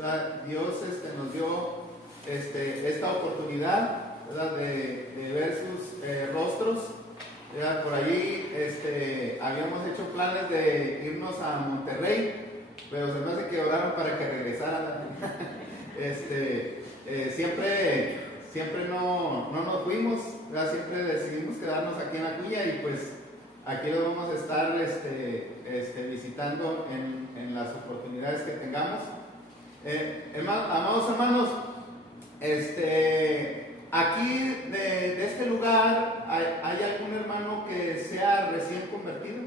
¿verdad? Dios nos dio esta oportunidad, ¿verdad? De ver sus rostros, ¿verdad? Por allí habíamos hecho planes de irnos a Monterrey, pero se me hace que oraron para que regresaran. Siempre no nos fuimos, ¿verdad? Siempre decidimos quedarnos aquí en Acuña y pues aquí lo vamos a estar visitando en las oportunidades que tengamos. Amados hermanos, aquí de este lugar, ¿hay algún hermano que sea recién convertido?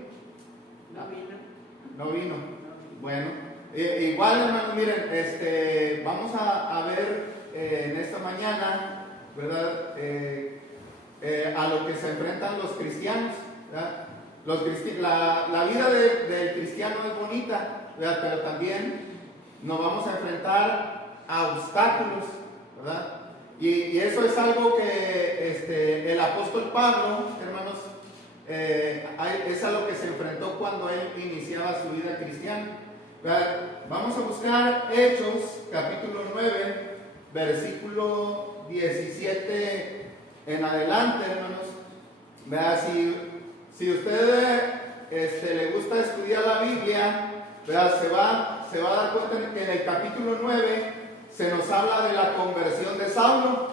No vino. Bueno, igual hermanos, miren, vamos a ver en esta mañana, ¿verdad? A lo que se enfrentan los cristianos, ¿verdad? La vida del cristiano es bonita, ¿verdad? Pero también nos vamos a enfrentar a obstáculos, ¿verdad? Y eso es algo que el apóstol Pablo, hermanos, es a lo que se enfrentó cuando él iniciaba su vida cristiana, ¿verdad? Vamos a buscar Hechos, capítulo 9, versículo 17 en adelante, hermanos. ¿Verdad? Si usted le gusta estudiar la Biblia, ¿verdad? Se va a dar cuenta que en el capítulo 9 se nos habla de la conversión de Saulo,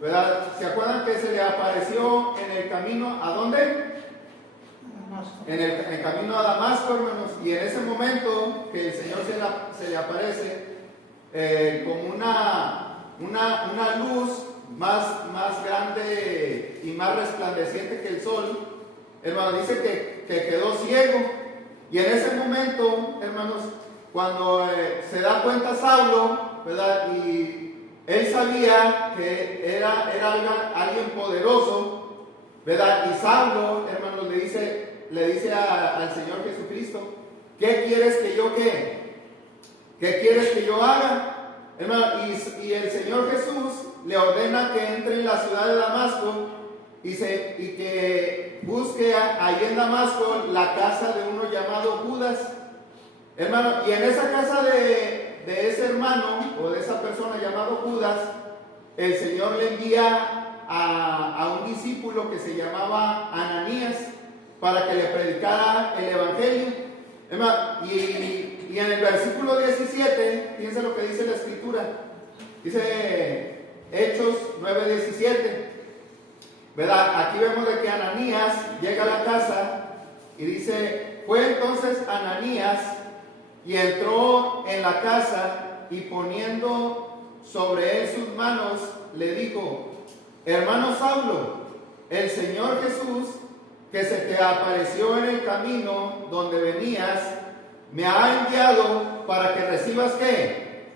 ¿verdad? ¿Se acuerdan que se le apareció en el camino a dónde? En el camino a Damasco, hermanos. Y en ese momento que el Señor se le aparece como una luz más grande y más resplandeciente que el sol, hermano, dice que quedó ciego. Y en ese momento, hermanos, cuando se da cuenta Saulo, ¿verdad? Y él sabía que era alguien poderoso, ¿verdad? Y Saulo, hermanos, le dice al Señor Jesucristo: ¿qué quieres que yo qué? ¿Qué quieres que yo haga? Hermano, y el Señor Jesús le ordena que entre en la ciudad de Damasco y que busque ahí en Damasco la casa de uno llamado Judas. Hermano, y en esa casa de ese hermano o de esa persona llamado Judas, el Señor le envía a un discípulo que se llamaba Ananías para que le predicara el evangelio. Hermano, y en el versículo 17, fíjense lo que dice la escritura. Dice Hechos 9:17. ¿Verdad? Aquí vemos de que Ananías llega a la casa y dice: fue entonces Ananías y entró en la casa y poniendo sobre él sus manos le dijo: hermano Saulo, el Señor Jesús, que se te apareció en el camino donde venías, me ha enviado para que recibas ¿qué?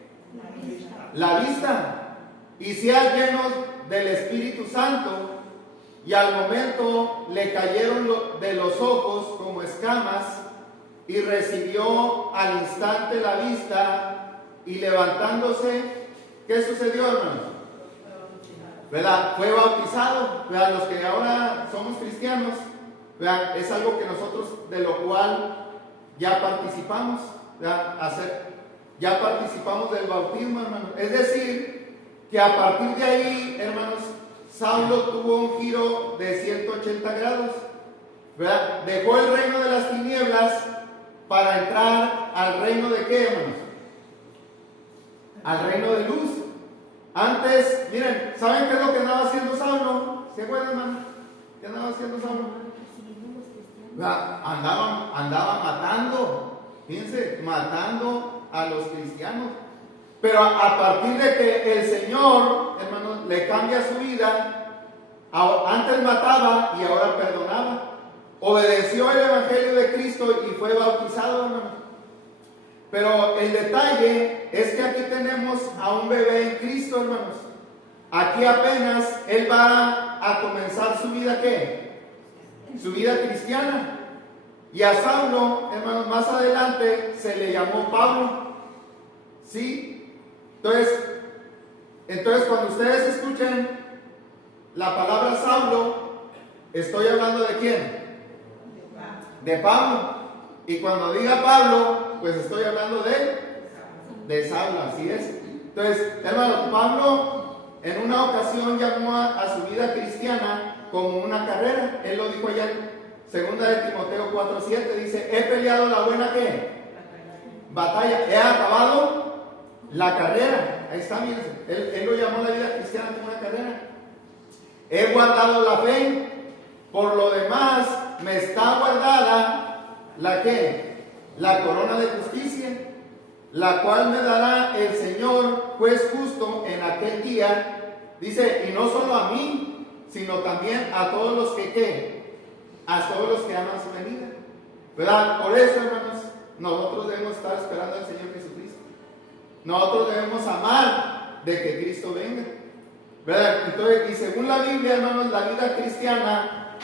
La vista y seas lleno del Espíritu Santo. Y al momento le cayeron de los ojos como escamas y recibió al instante la vista, y levantándose, ¿qué sucedió, hermanos? ¿Verdad? Fue bautizado. ¿Verdad? Los que ahora somos cristianos, ¿verdad? Es algo que nosotros de lo cual ya participamos, ¿verdad? Ya participamos del bautismo, hermanos. Es decir, que a partir de ahí, hermanos, Saulo tuvo un giro de 180 grados, ¿verdad? Dejó el reino de las tinieblas para entrar al reino de ¿qué, hermanos? Al reino de luz. Antes, miren, ¿saben qué es lo que andaba haciendo Saulo? ¿Se acuerdan, hermano? ¿Qué andaba haciendo Saulo? Andaba matando, fíjense, matando a los cristianos. Pero a partir de que el Señor, hermanos, le cambia su vida, antes mataba y ahora perdonaba. Obedeció el Evangelio de Cristo y fue bautizado, hermanos. Pero el detalle es que aquí tenemos a un bebé en Cristo, hermanos. Aquí apenas él va a comenzar su vida, ¿qué? Su vida cristiana. Y a Saulo, hermanos, más adelante se le llamó Pablo. ¿Sí? Entonces cuando ustedes escuchen la palabra Saulo, estoy hablando de quién? De Pablo. Y cuando diga Pablo, pues estoy hablando de Saulo, así es. Entonces, hermano, Pablo en una ocasión llamó a su vida cristiana como una carrera. Él lo dijo allá en 2 de Timoteo 4:7, dice: he peleado la buena ¿qué? Batalla, he acabado la carrera. Ahí está, miren, él lo llamó la vida cristiana como una carrera. He guardado la fe, por lo demás me está guardada la ¿qué? La corona de justicia, la cual me dará el Señor, juez justo, en aquel día. Dice, y no solo a mí, sino también a todos los que ¿qué? A todos los que aman su venida, ¿verdad? Por eso, hermanos, nosotros debemos estar esperando al Señor Jesucristo. Nosotros debemos amar de que Cristo venga, ¿verdad? Entonces, y según la Biblia, hermanos, la vida cristiana,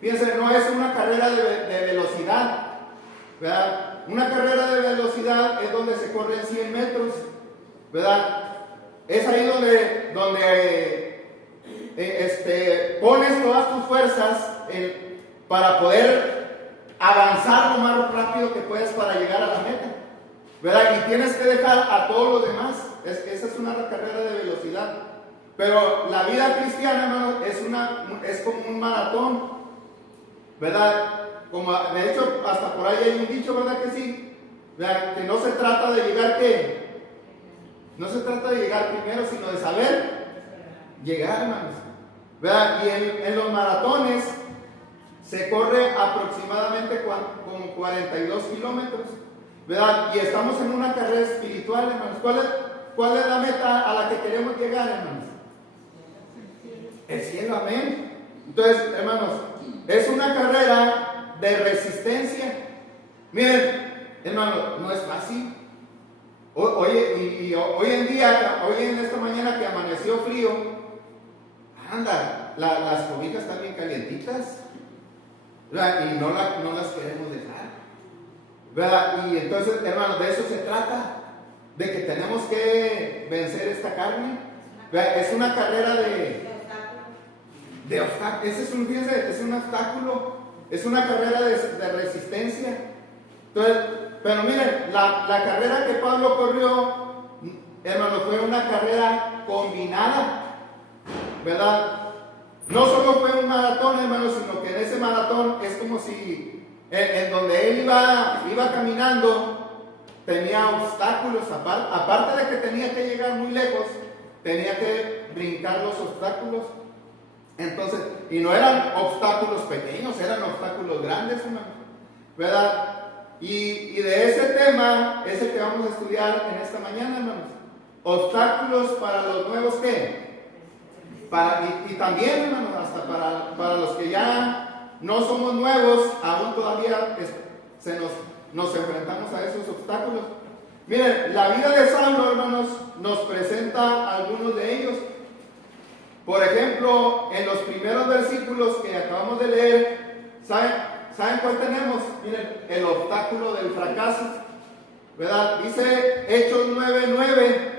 fíjense, no es una carrera de velocidad, ¿verdad? Una carrera de velocidad es donde se corren 100 metros, ¿verdad? Es ahí donde pones todas tus fuerzas para poder avanzar lo más rápido que puedes para llegar a la meta, ¿verdad? Y tienes que dejar a todos los demás. Esa es una carrera de velocidad. Pero la vida cristiana, hermano, es como un maratón, ¿verdad? Como de hecho hasta por ahí hay un dicho, ¿verdad que sí? ¿Verdad? Que no se trata de llegar ¿qué? No se trata de llegar primero, sino de saber llegar, hermanos, ¿verdad? Y en los maratones se corre aproximadamente como 42 kilómetros, ¿verdad? Y estamos en una carrera espiritual, hermanos. ¿Cuál es la meta a la que queremos llegar, hermanos? El cielo, amén. Entonces, hermanos, es una carrera de resistencia. Miren, hermanos, no es fácil. Hoy en día, hoy en esta mañana que amaneció frío, anda, las cobijas están bien calientitas, ¿verdad? Y no las queremos dejar, ¿verdad? Y entonces, hermanos, de eso se trata, de que tenemos que vencer esta carne, ¿verdad? Es una carrera de obstáculos. Fíjense, es un obstáculo, es una carrera de resistencia. Entonces, pero miren, la carrera que Pablo corrió, hermano, fue una carrera combinada, ¿verdad? No solo fue un maratón, hermano, sino que en ese maratón es como si en donde él iba caminando, tenía obstáculos, aparte de que tenía que llegar muy lejos, tenía que brincar los obstáculos. Entonces, y no eran obstáculos pequeños, eran obstáculos grandes, hermano, ¿verdad? Y de ese tema es el que vamos a estudiar en esta mañana, hermanos. Obstáculos para los nuevos ¿qué? Y también, hermanos, hasta para los que ya no somos nuevos, aún todavía nos enfrentamos a esos obstáculos. Miren, la vida de Saulo, hermanos, nos presenta algunos de ellos. Por ejemplo, en los primeros versículos que acabamos de leer, ¿saben cuál tenemos? Miren, el obstáculo del fracaso, ¿verdad? Dice Hechos 9:9.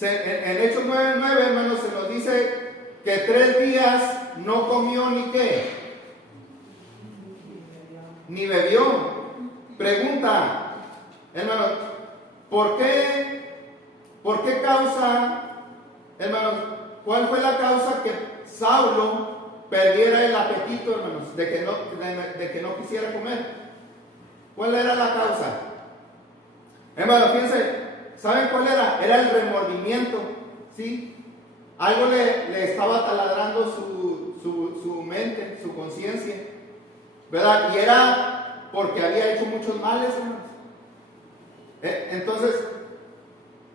En Hechos 9:9, hermanos, se nos dice que 3 días no comió ni qué, ni bebió. Pregunta, hermanos, ¿por qué causa, hermanos, cuál fue la causa que Saulo perdiera el apetito, hermanos, de que no quisiera comer? ¿Cuál era la causa? Hermanos, fíjense, ¿saben cuál era? Era el remordimiento, ¿sí? Algo le estaba taladrando su mente, su conciencia, ¿verdad? Y era porque había hecho muchos males, hermanos. Entonces,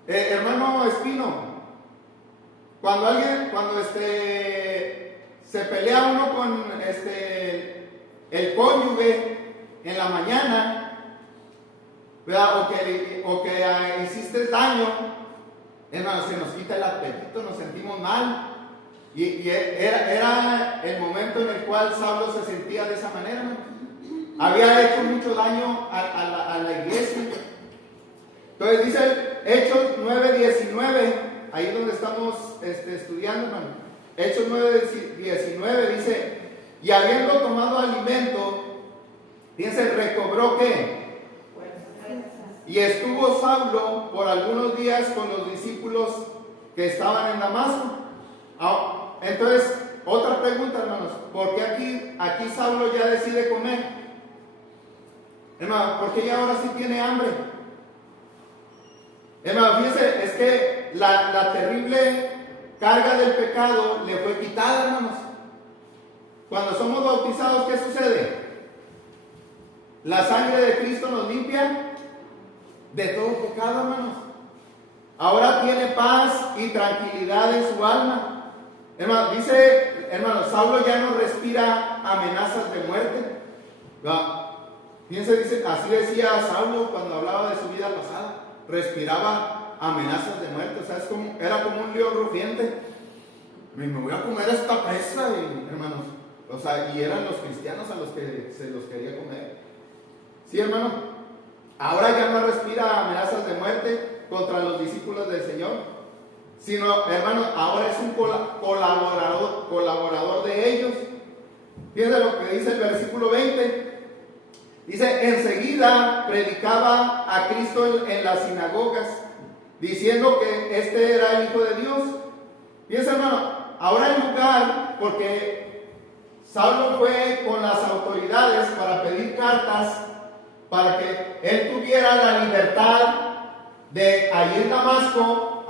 hermano Espino, cuando se pelea uno con el cónyuge en la mañana, ¿verdad? O que hiciste daño, hermano, se nos quita el apetito, nos sentimos mal. Y era el momento en el cual Saulo se sentía de esa manera, ¿no? Había hecho mucho daño a la iglesia. Entonces dice Hechos 9:19, ahí donde estamos estudiando, hermano. Hechos 9:19 dice: y habiendo tomado alimento, fíjense, recobró ¿qué? y estuvo Saulo por algunos días con los discípulos que estaban en Damasco. Entonces, otra pregunta, hermanos, ¿por qué aquí Saulo ya decide comer? Hermano, ¿por qué ya ahora sí tiene hambre? Hermano, fíjense, es que la terrible carga del pecado le fue quitada, hermanos. Cuando somos bautizados, ¿qué sucede? La sangre de Cristo nos limpia de todo pecado, hermanos. Ahora tiene paz y tranquilidad en su alma. Hermano, dice, hermano, Saulo ya no respira amenazas de muerte. Fíjense, dice, así decía Saulo cuando hablaba de su vida pasada. Respiraba amenazas de muerte, o sea, era como un león rugiente. Me voy a comer esta presa, hermanos. O sea, y eran los cristianos a los que se los quería comer. Sí, hermano. Ahora ya no respira amenazas de muerte contra los discípulos del Señor, sino, hermano, ahora es un colaborador de ellos. Fíjense lo que dice el versículo 20. Dice, enseguida predicaba a Cristo en las sinagogas, diciendo que este era el Hijo de Dios. Fíjense, hermano, ahora en lugar, porque Saulo fue con las autoridades para pedir cartas, para que él tuviera la libertad de allí en Damasco,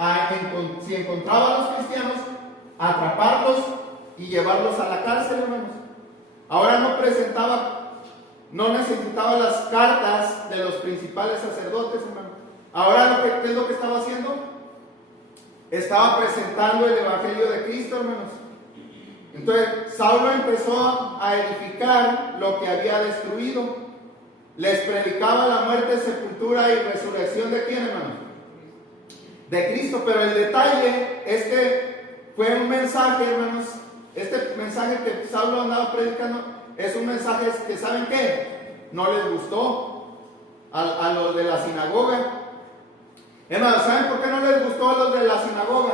si encontraba a los cristianos, atraparlos y llevarlos a la cárcel, hermanos. Ahora no necesitaba las cartas de los principales sacerdotes, hermano. Ahora, ¿qué es lo que estaba haciendo? Estaba presentando el Evangelio de Cristo, hermanos. Entonces, Saulo empezó a edificar lo que había destruido. Les predicaba la muerte, sepultura y resurrección de ¿quién, hermano? De Cristo. Pero el detalle es que fue un mensaje, hermanos. Este mensaje que Saulo andaba predicando es un mensaje que, ¿saben qué? No les gustó a los de la sinagoga. Hermanos, ¿saben por qué no les gustó a los de la sinagoga?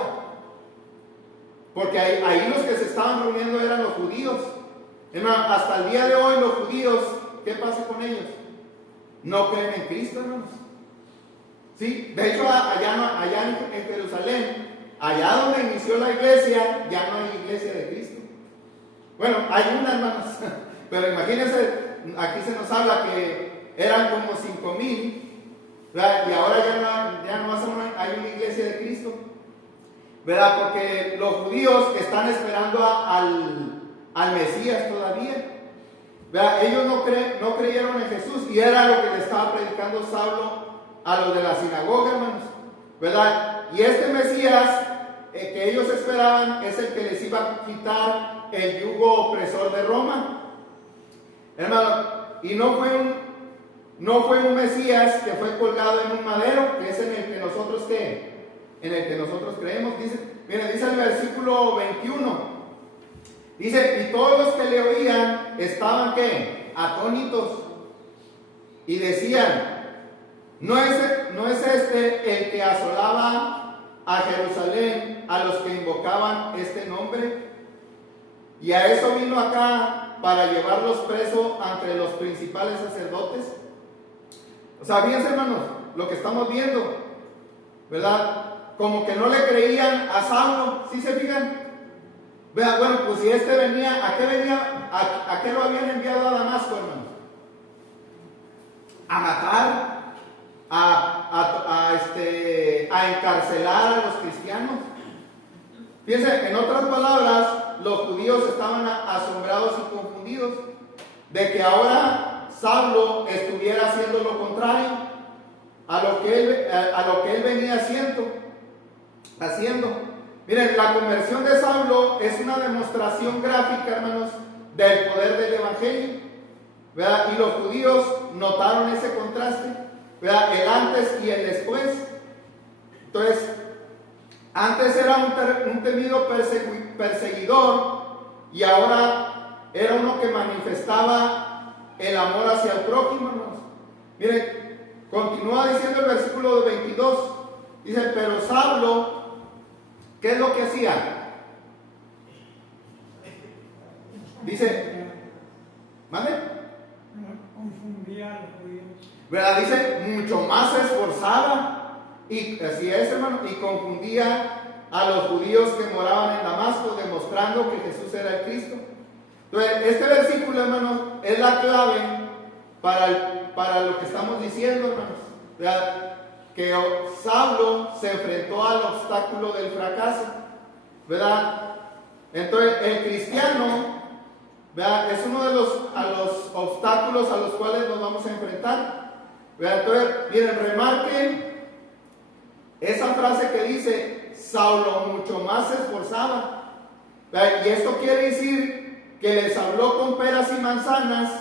Porque ahí los que se estaban reuniendo eran los judíos. Hermanos, hasta el día de hoy los judíos, ¿qué pasa con ellos? No creen en Cristo, hermanos. Sí, de hecho, allá en Jerusalén, allá donde inició la iglesia, ya no hay iglesia de Cristo. Bueno, hay una, hermanos, pero imagínense, aquí se nos habla que eran como 5,000, ¿verdad? Y ahora ya no hay una iglesia de Cristo, ¿verdad? Porque los judíos están esperando al Mesías todavía. ¿Verdad? Ellos no creyeron en Jesús, y era lo que le estaba predicando Saulo a los de la sinagoga, hermanos, ¿verdad? Y este Mesías que ellos esperaban es el que les iba a quitar el yugo opresor de Roma, hermano. Y no fue un Mesías que fue colgado en un madero, que es en el que nosotros creemos. Dice el versículo 21. Dice, y todos los que le oían estaban, ¿qué? Atónitos. Y decían, ¿no es este el que asolaba a Jerusalén a los que invocaban este nombre? Y a eso vino acá para llevarlos presos ante los principales sacerdotes. O sea, fíjense, hermanos, lo que estamos viendo, ¿verdad? Como que no le creían a Saulo, ¿sí se fijan? Vean, bueno, pues si este venía, ¿a qué venía? ¿A qué lo habían enviado a Damasco, hermanos? A matar, a encarcelar a los cristianos. Fíjense, en otras palabras, los judíos estaban asombrados y confundidos de que ahora Saulo estuviera haciendo lo contrario a lo que él venía haciendo. Miren, la conversión de Saulo es una demostración gráfica, hermanos, del poder del Evangelio, ¿verdad? Y los judíos notaron ese contraste, ¿verdad? El antes y el después. Entonces, antes era un temido perseguidor, y ahora era uno que manifestaba el amor hacia el prójimo, hermanos. Miren, continúa diciendo el versículo 22. Dice, pero Saulo, ¿qué es lo que hacía? Dice, ¿mande? Confundía a los judíos. ¿verdad? Dice, mucho más se esforzaba, y así es, hermano, y confundía a los judíos que moraban en Damasco, demostrando que Jesús era el Cristo. Entonces, este versículo, hermanos, es la clave para lo que estamos diciendo, hermanos, ¿verdad? Que Saulo se enfrentó al obstáculo del fracaso, ¿verdad? Entonces, el cristiano, ¿verdad? Es uno de los obstáculos a los cuales nos vamos a enfrentar, ¿verdad? Entonces, miren, remarquen esa frase que dice, Saulo mucho más se esforzaba, ¿verdad? Y esto quiere decir que les habló con peras y manzanas,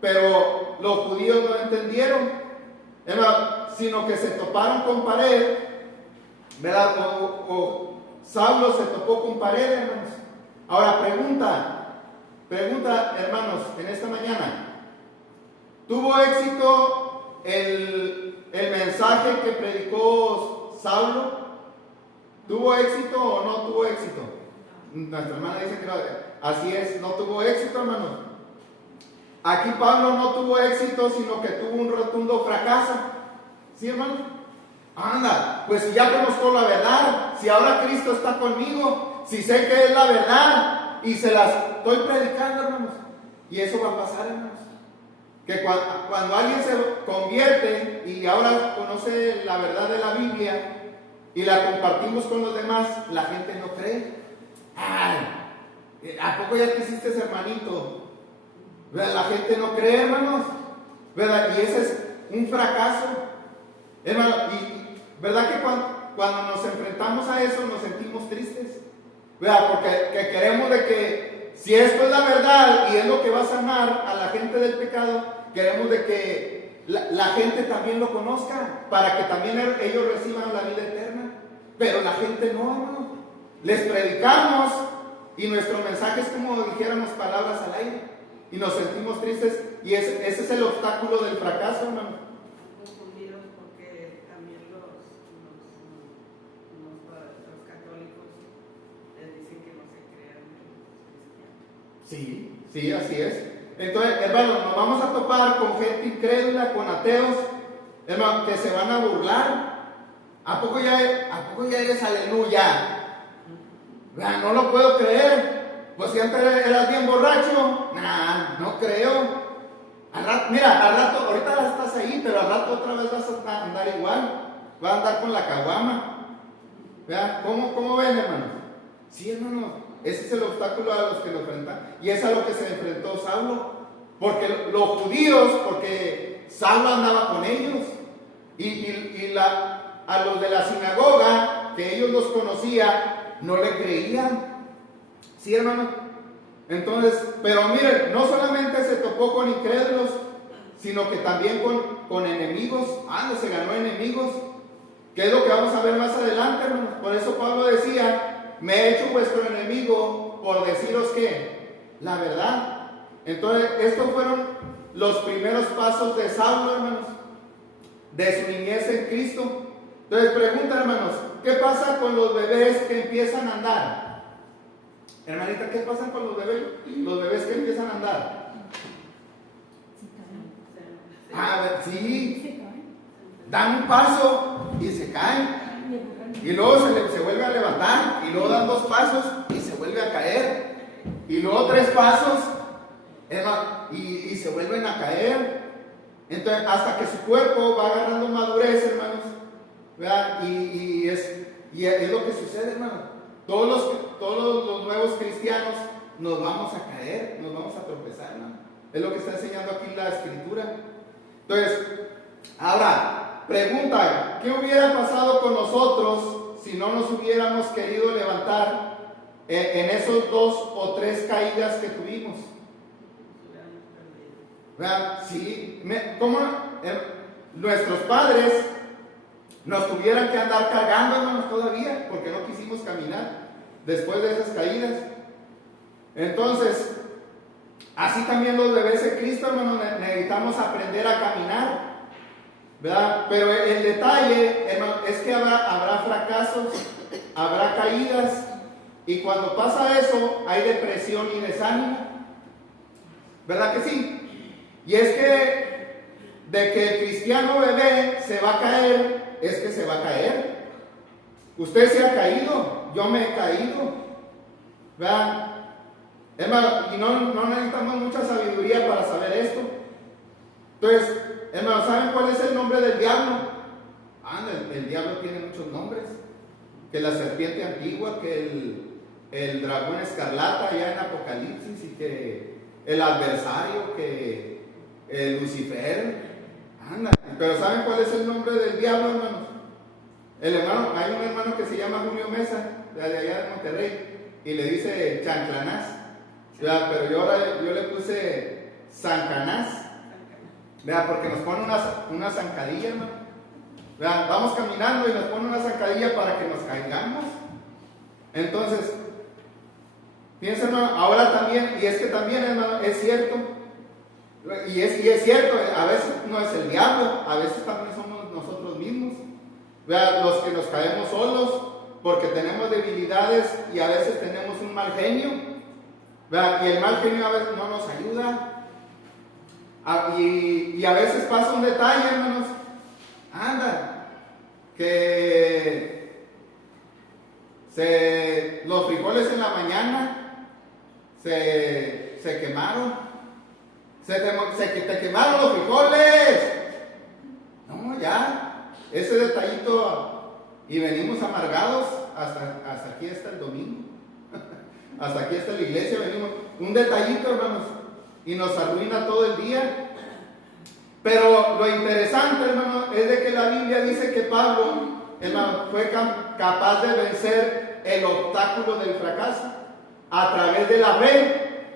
pero los judíos no entendieron, ¿verdad? Sino que se toparon con pared, ¿verdad? O Saulo se topó con pared, hermanos. Ahora pregunta, hermanos, en esta mañana, ¿tuvo éxito el mensaje que predicó Saulo? ¿Tuvo éxito o no tuvo éxito? Nuestra hermana dice que no. Así es, no tuvo éxito, hermanos. Aquí Pablo no tuvo éxito, sino que tuvo un rotundo fracaso. ¿Sí, hermanos? Anda, pues si ya conozco la verdad, si ahora Cristo está conmigo, si sé que es la verdad y se las estoy predicando, hermanos. Y eso va a pasar, hermanos. Que cuando alguien se convierte y ahora conoce la verdad de la Biblia y la compartimos con los demás, la gente no cree. Ay, ¿a poco ya te hiciste hermanito? ¿Verdad? La gente no cree, hermanos, ¿verdad? Y ese es un fracaso, hermano. Y ¿verdad que cuando nos enfrentamos a eso nos sentimos tristes? ¿Verdad? Porque queremos de que si esto es la verdad y es lo que va a sanar a la gente del pecado, queremos de que la gente también lo conozca, para que también ellos reciban la vida eterna. Pero la gente no, hermano. Les predicamos y nuestro mensaje es como dijéramos palabras al aire y nos sentimos tristes, y ese es el obstáculo del fracaso, hermano. Confundidos porque también los católicos les dicen que no se crean los cristianos. Sí, así es. Entonces, hermano, nos vamos a topar con gente incrédula, con ateos, hermano, que se van a burlar. ¿A poco ya eres aleluya? No lo puedo creer. Pues si antes eras bien borracho. Nah, no creo. Al rato, ahorita estás ahí, pero al rato otra vez vas a andar igual. Vas a andar con la caguama. ¿Vean? ¿Cómo ven, hermanos? Sí, hermanos, ese es el obstáculo a los que lo enfrentan. Y es a lo que se enfrentó Saulo. Porque los judíos, porque Saulo andaba con ellos. A los de la sinagoga, que ellos los conocía, no le creían. ¿Sí, hermano? Entonces, pero miren, no solamente se topó con incrédulos, sino que también con enemigos. Se ganó enemigos. ¿Qué es lo que vamos a ver más adelante, hermanos? Por eso Pablo decía, me he hecho vuestro enemigo por deciros que la verdad. Entonces, estos fueron los primeros pasos de Saulo, hermanos, de su niñez en Cristo. Entonces pregunta, hermanos, ¿qué pasa con los bebés que empiezan a andar? Hermanita, ¿qué pasa con los bebés? Los bebés que empiezan a andar. Sí, dan un paso y se caen. Y luego se vuelve a levantar. Y luego dan 2 pasos y se vuelve a caer. Y luego 3 pasos y se vuelven a caer. Entonces, hasta que su cuerpo va agarrando madurez, hermanos. ¿Verdad? Y es lo que sucede, hermano. Todos los nuevos cristianos nos vamos a caer, nos vamos a tropezar, hermano. Es lo que está enseñando aquí la Escritura. Entonces, ahora, pregunta, ¿qué hubiera pasado con nosotros si no nos hubiéramos querido levantar en esos 2 o 3 caídas que tuvimos? ¿Verdad? Sí. ¿Cómo nuestros padres nos tuvieran que andar cargando, hermanos, todavía, porque no quisimos caminar después de esas caídas? Entonces, así también los bebés de Cristo, hermanos, necesitamos aprender a caminar, ¿verdad? Pero el detalle, hermano, es que habrá fracasos, habrá caídas, y cuando pasa eso, hay depresión y desánimo, ¿verdad que sí? Y es que de que el cristiano bebé se va a caer, es que se va a caer. Usted se ha caído, yo me he caído. ¿Verdad? Hermano, y no necesitamos mucha sabiduría para saber esto. Entonces, hermano, ¿saben cuál es el nombre del diablo? El diablo tiene muchos nombres. Que la serpiente antigua, que el dragón escarlata allá en Apocalipsis, y que el adversario, que el Lucifer. Pero ¿saben cuál es el nombre del diablo, hermanos? Hay un hermano que se llama Julio Mesa, de allá de Monterrey, y le dice chanclanás. Pero yo le puse zancanás, porque nos pone una zancadilla, hermano. Vamos caminando y nos pone una zancadilla para que nos caigamos. Entonces, fíjense, hermano, ahora también, y es que también, hermano, es cierto, y es cierto, a veces no es el diablo, a veces también somos nosotros mismos, los que nos caemos solos, porque tenemos debilidades y a veces tenemos un mal genio, y el mal genio a veces no nos ayuda, y a veces pasa un detalle, hermanos, que los frijoles en la mañana se quemaron, te quemaron los frijoles, no, ya, ese detallito, y venimos amargados, hasta aquí está el domingo, hasta aquí está la iglesia, venimos, un detallito, hermanos, y nos arruina todo el día. Pero lo interesante, hermano, es de que la Biblia dice que Pablo, hermano, fue capaz de vencer el obstáculo del fracaso a través de la fe.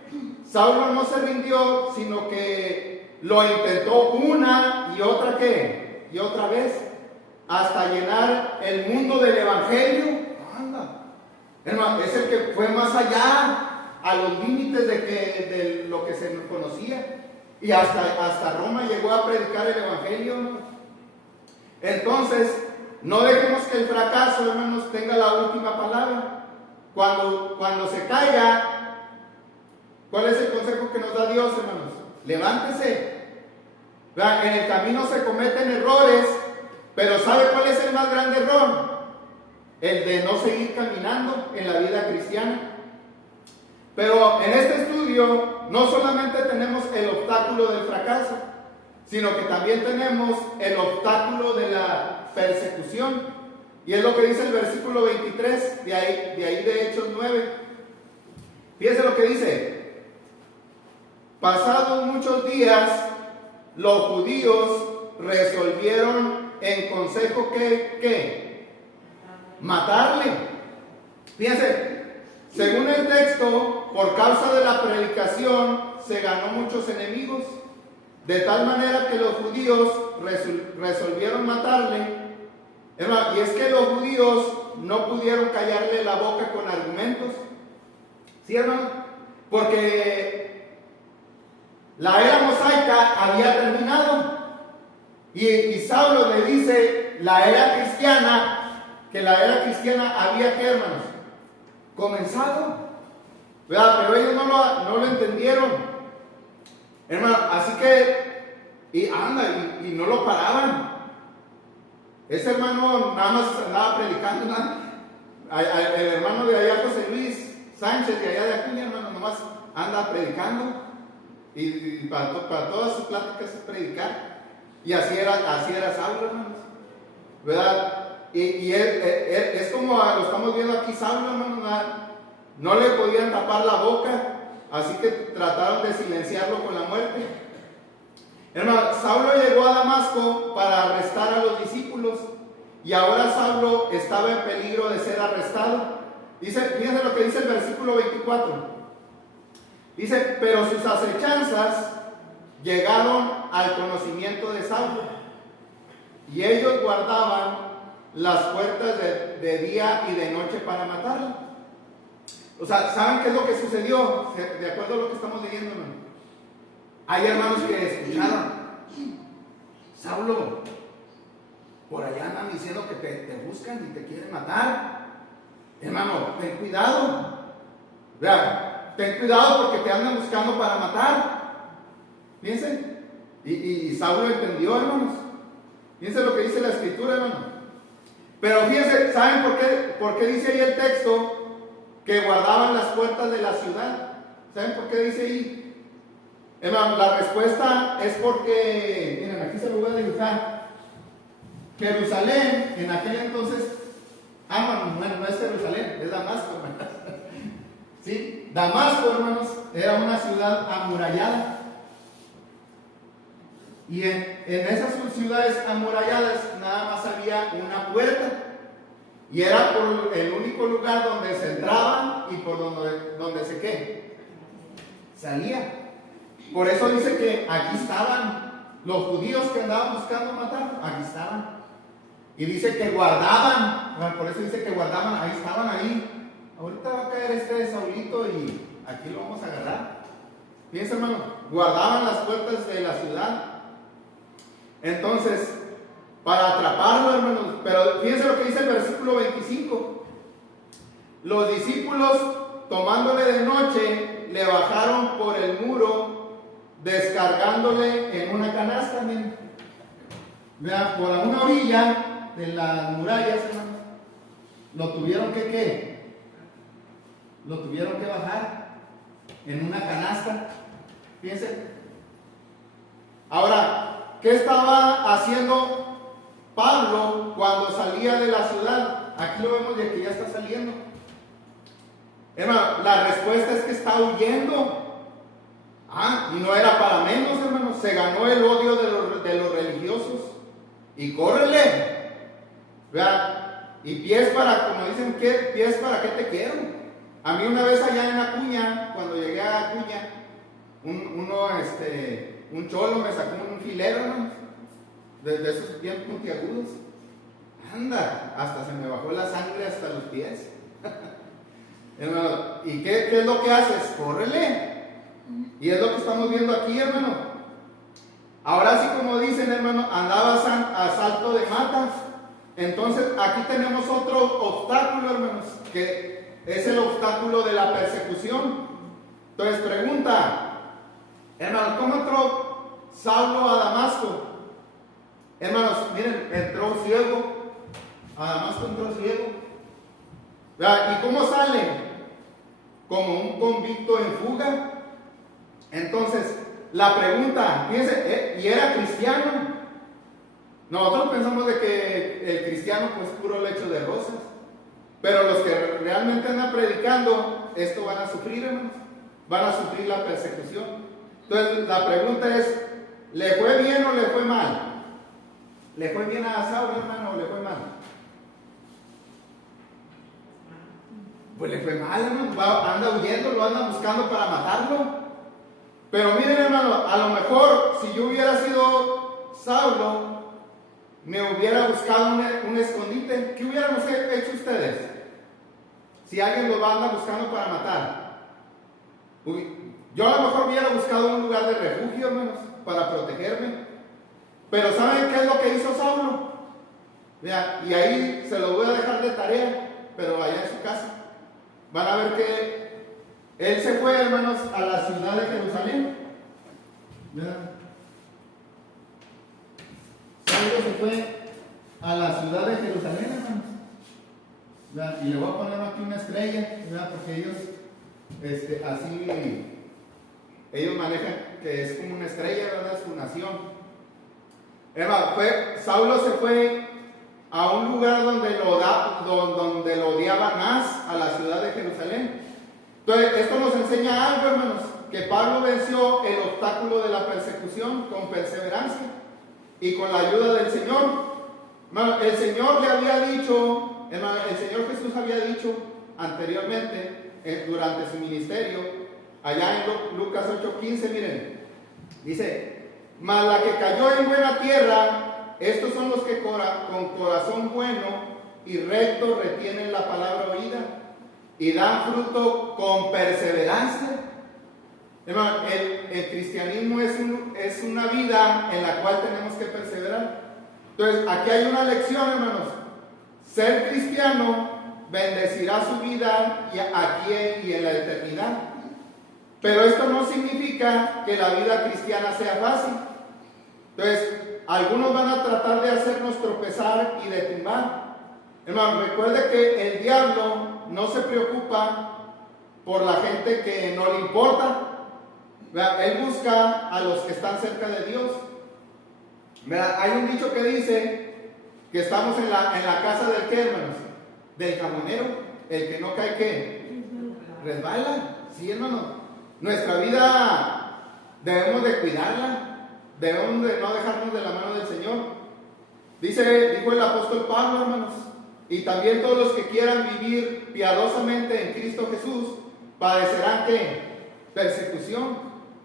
Saulo no se rindió, sino que lo intentó una y otra y otra vez, hasta llenar el mundo del evangelio. Hermano, es el que fue más allá, a los límites de lo que se conocía. Y hasta Roma llegó a predicar el evangelio, ¿no? Entonces, no dejemos que el fracaso, hermanos, tenga la última palabra. Cuando se caiga, ¿cuál es el consejo que nos da Dios, hermanos? Levántese. En el camino se cometen errores, pero ¿sabe cuál es el más grande error? El de no seguir caminando en la vida cristiana. Pero en este estudio no solamente tenemos el obstáculo del fracaso, sino que también tenemos el obstáculo de la persecución. Y es lo que dice el versículo 23 de ahí de Hechos 9. Fíjense lo que dice: pasados muchos días, los judíos resolvieron en consejo que matarle. Fíjense, según el texto, por causa de la predicación se ganó muchos enemigos, de tal manera que los judíos resolvieron matarle. Y es que los judíos no pudieron callarle la boca con argumentos. ¿Sí, hermano? Porque la era mosaica había terminado. Y Saulo le dice la era cristiana, que la era cristiana había, ¿qué, hermanos? Comenzado. Pero ellos no lo entendieron, hermano. Así que, y no lo paraban. Ese hermano nada más andaba predicando, el hermano de allá, José Luis Sánchez, de allá de Acuña, hermano, nomás anda predicando, y para todas sus pláticas es predicar. Y así era Saulo, hermanos, ¿verdad? Y es como lo estamos viendo aquí, Saulo, hermanos, no le podían tapar la boca, así que trataron de silenciarlo con la muerte. Hermano, Saulo llegó a Damasco para arrestar a los discípulos, y ahora Saulo estaba en peligro de ser arrestado. Fíjense lo que dice el versículo 24. Dice: pero sus acechanzas llegaron al conocimiento de Saulo, y ellos guardaban las puertas de día y de noche para matarlo. O sea, ¿saben qué es lo que sucedió? De acuerdo a lo que estamos leyendo, hermano. Hay hermanos que escucharon: Saulo, por allá andan diciendo que te buscan y te quieren matar. Hermano, ten cuidado. Vean, ten cuidado porque te andan buscando para matar. Fíjense. Y Saulo entendió, hermanos. Fíjense lo que dice la escritura, hermano. Pero fíjense, ¿saben por qué dice ahí el texto que guardaban las puertas de la ciudad? ¿Saben por qué dice ahí? Hermano, la respuesta es porque, miren, aquí se lo voy a dibujar. Jerusalén, en aquel entonces, bueno, no es Jerusalén, es Damasco, hermanos. ¿Sí? Damasco, hermanos, era una ciudad amurallada. Y en esas ciudades amuralladas nada más había una puerta. Y era por el único lugar donde se entraban y por donde se ¿qué? Salía. Por eso dice que aquí estaban los judíos que andaban buscando matar, aquí estaban. Y dice que guardaban, por eso dice que guardaban, ahí estaban ahí. Ahorita va a caer este Saulito y aquí lo vamos a agarrar. Fíjense, hermano, guardaban las puertas de la ciudad. Entonces, para atraparlo, hermanos, pero fíjense lo que dice el versículo 25. Los discípulos, tomándole de noche, le bajaron por el muro, descargándole en una canasta. Miren. Vean, por una orilla de las murallas, hermanos, lo tuvieron que ¿qué? Lo tuvieron que bajar en una canasta. Fíjense. Ahora, ¿qué estaba haciendo Pablo cuando salía de la ciudad? Aquí lo vemos de que ya está saliendo. Hermano, la respuesta es que está huyendo. Y no era para menos, hermano. Se ganó el odio de los religiosos. Y córrele. Vean, y pies para, como dicen, ¿qué? Pies para qué te quiero. A mí una vez allá en Acuña, cuando llegué a Acuña, un cholo me sacó un filero, ¿no? De esos bien puntiagudos. Anda, hasta se me bajó la sangre hasta los pies. Hermano, ¿y qué es lo que haces? Córrele. Y es lo que estamos viendo aquí, hermano. Ahora sí, como dicen, hermano, andaba a salto de matas. Entonces, aquí tenemos otro obstáculo, hermanos, que es el obstáculo de la persecución. Entonces, pregunta, hermano, ¿cómo entró Saulo a Damasco? Hermanos, miren, entró ciego. A Damasco entró ciego. ¿Y cómo sale? Como un convicto en fuga. Entonces, la pregunta, fíjense, ¿y era cristiano? Nosotros pensamos de que el cristiano pues puro lecho de rosas. Pero los que realmente andan predicando, esto van a sufrir, hermanos. Van a sufrir la persecución. Entonces, la pregunta es, ¿le fue bien o le fue mal? ¿Le fue bien a Saulo, hermano, o le fue mal? Pues le fue mal, hermano. Anda huyendo, lo anda buscando para matarlo. Pero miren, hermano, a lo mejor si yo hubiera sido Saulo, me hubiera buscado un escondite. ¿Qué hubiéramos hecho ustedes? Si alguien lo anda buscando para matar. Yo a lo mejor hubiera buscado un lugar de refugio, hermanos, para protegerme. Pero ¿saben qué es lo que hizo Saulo? Vean, y ahí se lo voy a dejar de tarea, pero allá en su casa. Van a ver que él se fue, hermanos, a la ciudad de Jerusalén. Vean. Saulo se fue a la ciudad de Jerusalén, hermanos. Vean, y le voy a poner aquí una estrella, vean, porque ellos, así, ellos manejan que es como una estrella, ¿verdad? Su nación. Hermano, Saulo se fue a un lugar donde lo odiaban más, a la ciudad de Jerusalén. Entonces, esto nos enseña algo, hermanos, que Pablo venció el obstáculo de la persecución con perseverancia y con la ayuda del Señor. Hermano, el Señor le había dicho, hermano, el Señor Jesús había dicho anteriormente, durante su ministerio, allá en Lucas 8:15, miren, dice, mas la que cayó en buena tierra, estos son los que con corazón bueno y recto retienen la palabra oída y dan fruto con perseverancia. Hermano, el cristianismo es una vida en la cual tenemos que perseverar. Entonces, aquí hay una lección, hermanos. Ser cristiano bendecirá su vida aquí y en la eternidad. Pero esto no significa que la vida cristiana sea fácil. Entonces, algunos van a tratar de hacernos tropezar y de tumbar. Hermano, recuerde que el diablo no se preocupa por la gente que no le importa. ¿Verdad? Él busca a los que están cerca de Dios. ¿Verdad? Hay un dicho que dice que estamos en la casa del ¿qué, hermanos? Del camonero. El que no cae, ¿qué? Resbala. Sí, hermano. Nuestra vida debemos de cuidarla. Debemos de no dejarnos de la mano del Señor. Dijo el apóstol Pablo, hermanos, y también todos los que quieran vivir piadosamente en Cristo Jesús padecerán ¿qué? Persecución.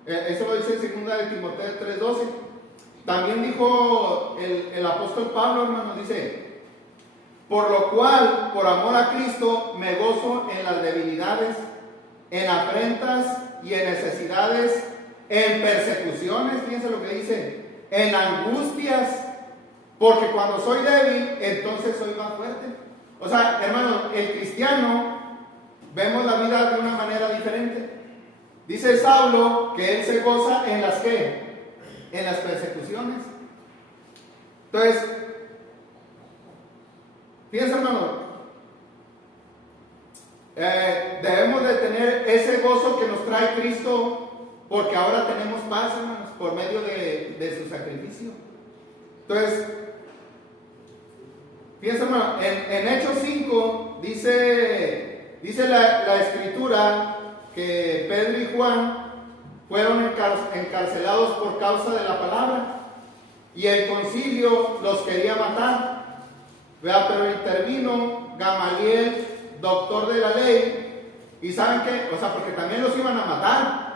Eso lo dice en 2 de Timoteo 3:12. También dijo el apóstol Pablo, hermanos, dice: por lo cual, por amor a Cristo, me gozo en las debilidades, en afrentas y en necesidades, en persecuciones, fíjense lo que dice, en angustias, porque cuando soy débil, entonces soy más fuerte. O sea, hermano, el cristiano, vemos la vida de una manera diferente. Dice Saulo que él se goza en las ¿qué? En las persecuciones. Entonces, fíjense, hermano, debemos de tener ese gozo que nos trae Cristo, porque ahora tenemos paz, hermanos, por medio de su sacrificio. Entonces, fíjense, hermano, en Hechos 5 dice la escritura que Pedro y Juan fueron encarcelados por causa de la palabra y el concilio los quería matar. ¿Verdad? Pero intervino Gamaliel, doctor de la ley, y ¿saben qué? O sea, porque también los iban a matar,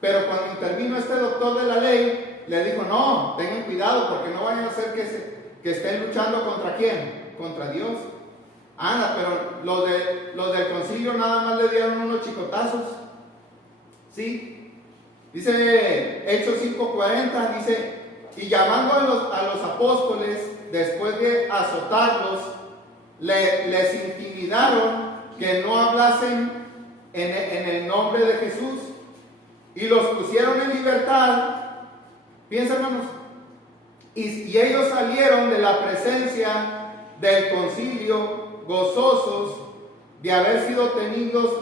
pero cuando intervino este doctor de la ley, le dijo: no, tengan cuidado porque no vayan a hacer que estén luchando ¿contra quién? Contra Dios. Anda, pero los del concilio nada más le dieron unos chicotazos. ¿Sí? Dice Hechos 5:40, dice: y llamando a los apóstoles, después de azotarlos, les intimidaron que no hablasen en el nombre de Jesús, y los pusieron en libertad. Piensa, hermanos, y ellos salieron de la presencia del concilio gozosos de haber sido tenidos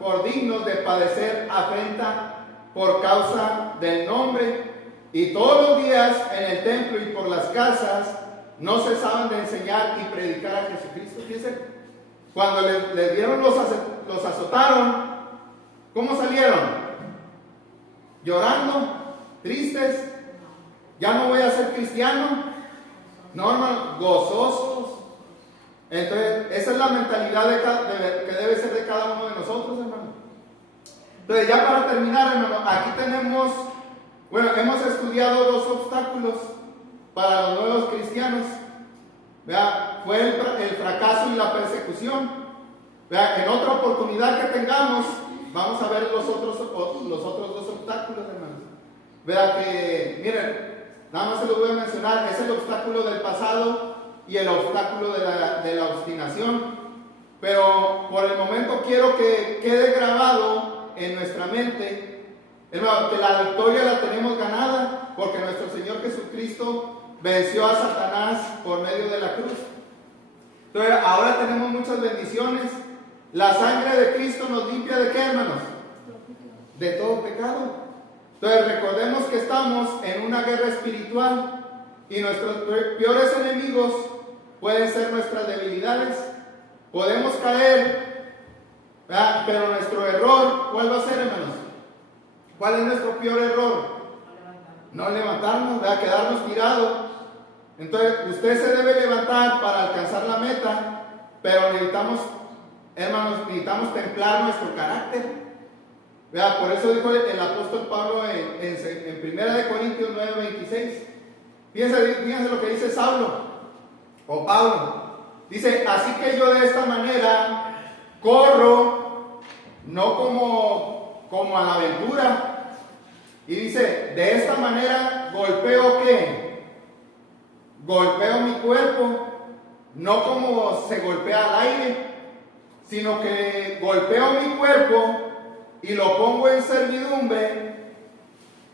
por dignos de padecer afrenta por causa del nombre, y todos los días en el templo y por las casas no cesaban de enseñar y predicar a Jesucristo. Fíjense, cuando les dieron los azotaron, ¿cómo salieron? Llorando, tristes. Ya no voy a ser cristiano. No, hermano, gozosos. Entonces, esa es la mentalidad que debe ser de cada uno de nosotros, hermano. Entonces, ya para terminar, hermano, aquí tenemos, hemos estudiado dos obstáculos para los nuevos cristianos. ¿Verdad? Fue el fracaso y la persecución. ¿Verdad? En otra oportunidad que tengamos, vamos a ver los otros dos obstáculos, hermanos. ¿Verdad? Que, miren, nada más se los voy a mencionar. Es el obstáculo del pasado y el obstáculo de la obstinación. Pero por el momento quiero que quede grabado en nuestra mente, hermano, que la victoria la tenemos ganada, porque nuestro Señor Jesucristo venció a Satanás por medio de la cruz. Entonces, ahora tenemos muchas bendiciones. La sangre de Cristo nos limpia ¿de qué, hermanos? De todo pecado. Entonces, recordemos que estamos en una guerra espiritual y nuestros peores enemigos pueden ser nuestras debilidades. Podemos caer, ¿verdad? Pero nuestro error, ¿cuál va a ser, hermanos? ¿Cuál es nuestro peor error? No levantarnos, ¿verdad? Quedarnos tirados. Entonces, usted se debe levantar para alcanzar la meta, pero necesitamos, hermanos, templar nuestro carácter. ¿Verdad? Por eso dijo el apóstol Pablo en 1 Corintios 9:26. Fíjense lo que dice Saulo, o Pablo. Dice: así que yo de esta manera corro, no como a la aventura. Y dice: de esta manera golpeo ¿qué? Golpeo mi cuerpo, no como se golpea al aire, sino que golpeo mi cuerpo y lo pongo en servidumbre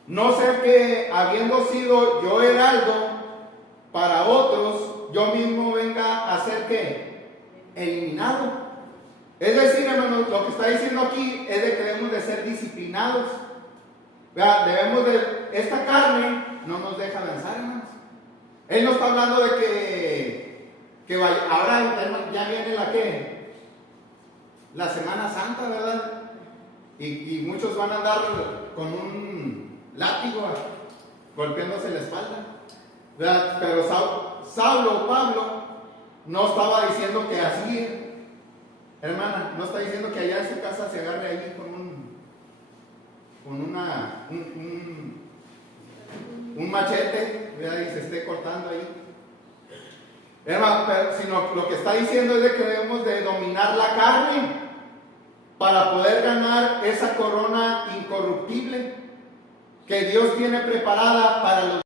No sea que, habiendo sido yo heraldo para otros, yo mismo venga a ser ¿qué? Eliminado. Es decir, hermanos, lo que está diciendo aquí es de que debemos de ser disciplinados. Vea, debemos de, esta carne no nos deja avanzar, hermanos. Él no está hablando de que vaya, ahora ya viene la ¿qué? La Semana Santa, ¿verdad? Y muchos van a andar con un látigo golpeándose la espalda, ¿verdad? Pero Saulo, Pablo, no estaba diciendo que así, hermana, no está diciendo que allá en su casa se agarre ahí con un machete, ¿verdad? Y se esté cortando ahí. Hermano, sino lo que está diciendo es de que debemos de dominar la carne para poder ganar esa corona incorruptible que Dios tiene preparada para los